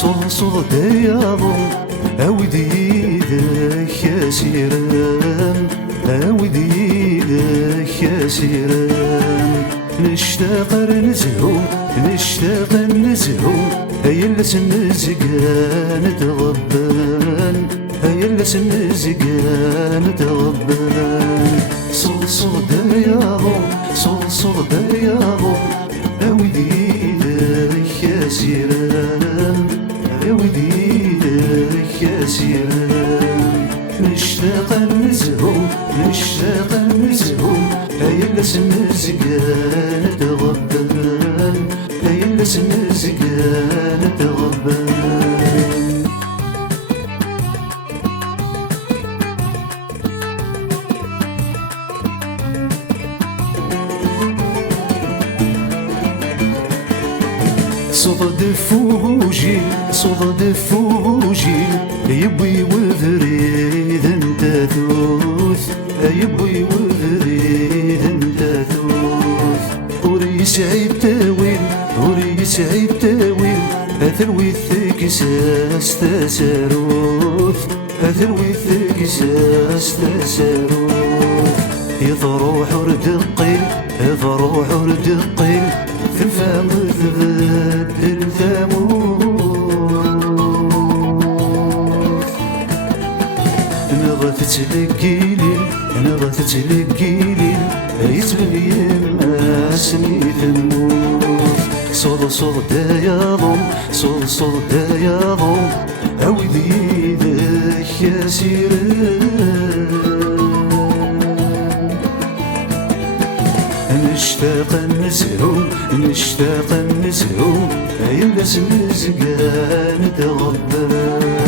صوص دياضو أودي ذاك يا سيران أودي ذاك يا سيران نشتاق نزهو نشتاق نزهو هيا لسن زقان تغبان هيا لسن زقان تغبان صوص دياضو صوص دياضو أودي ذاك يا سيران أودي ذاك يا سيران نشتاق نزهو نشتاق نزهو هيا لسن زقان تغبان هيا لسن زقان تغبان صدد فوجي صدد فوجي يبوي وذريد انت ثوث يبوي وذريد انت ثوث وري سعيد تاويل وري سعيد تاويل اثروي ثكساس تساروث اثروي ثكساس تساروث يضروح ورد القيل يضروح ورد القيل في الفم ثبت الثموث نغث تلقيلي نغث تلقيلي يتبني يماسني ثموث صوت صوت دياضم صوت صوت دياضم أودي ذاك يا سيران نشتاق نزهو نشتاق نزهو هيا لسن زقان تغبان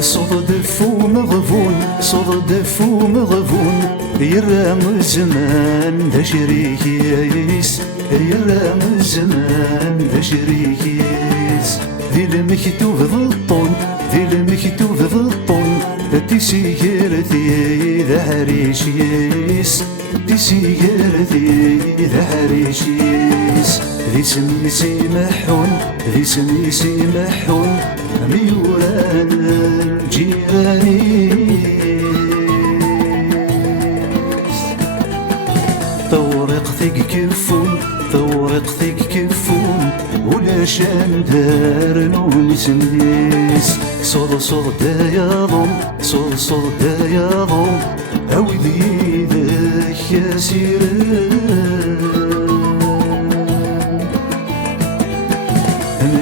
صوت دفو مغفون صوت دفو مغفون يرام الزمان ذا شريك يايس يرام الزمان ذا شريك يايس ذي المكتوب بالطون ذي المكتوب بالطون تسيرتي ذا حريش يايس تسيرتي ذا حريش يايس ذي سمي سيمحون ذي سمي سيمحون ميوران الجيرانيس طورق ثق كفون طورق ثق كفون ولا شان دار نون سنديس صوت صوت دياضم صوت صوت دياضم أودي ذاك يا سيران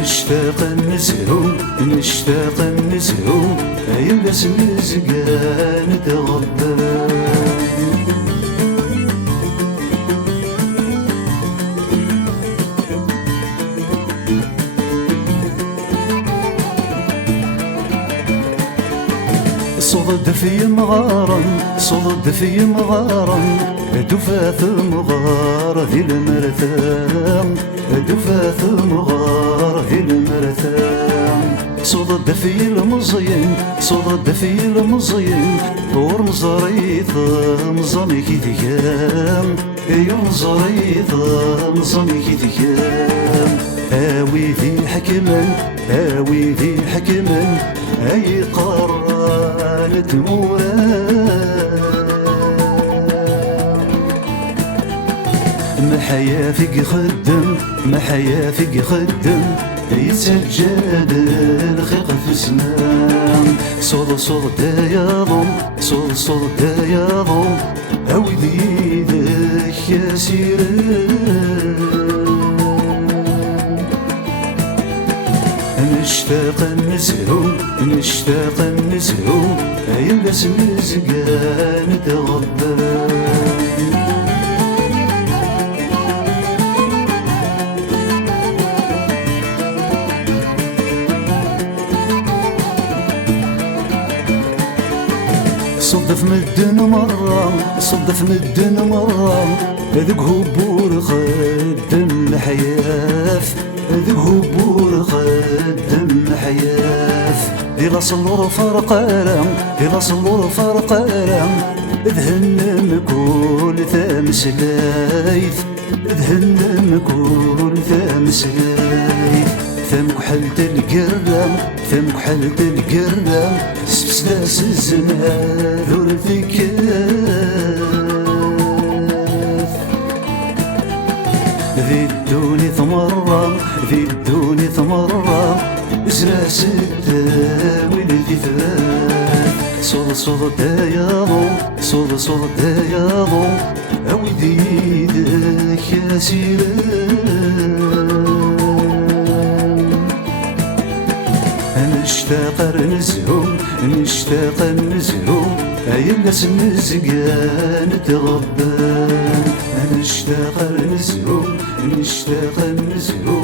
نشتاق نزهو نشتاق نزهو هيا لسن زقان تغبان صدد في مغارا صدد في مغارا دفاث مغار ذي المرثان دفاث مغار ذي المرثان صدد في المزين صدد في المزين طور مزريث مزمي كي ذيام يا مزريث مزمي كي ذيام هاوي ذي حكما هاوي ذي حكما أي قرانت مراد ما حيا فيك خدم ما حيا فيك خدم يتسجد الخلق في السماء صوت صوت دياضم صوت صوت دياضم أودي ذاك يا سيران نشتاق نزهو نشتاق نزهو هيا لسن زقان تغبان صدف مدن مرة صدف مدن مرة ذق هبور خدم الحياة ذهب ورقدم حياث دي لاصل فرقالا دي لاصل فرقالا ذهنم كل ثامسلايث ذهنم كل ثامسلايث ثمك حلت القرام ثمك حلت القرام سبسلاس الزمان ذور ثكاث ذي الدوني ثمرة ذي الدوني ثمرة زرع ستة ولدي ثلاث صوت صوت داياضو صوت صوت داياضو عودي ذاك يا أنا اشتاق نزهو نشتاق نزهو أيلس مزقان تغبان أنا اشتاق نزهو نشتاق نزهو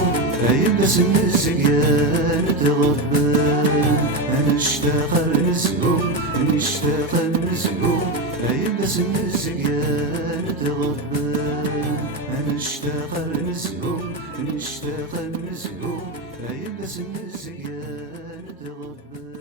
أيلس مزقان تغبان أنا اشتاق نزهو نشتاق نزهو أيلس مزقان تغبان أنا اشتاق نزهو نشتاق نزهو أيلس مزقان تغبان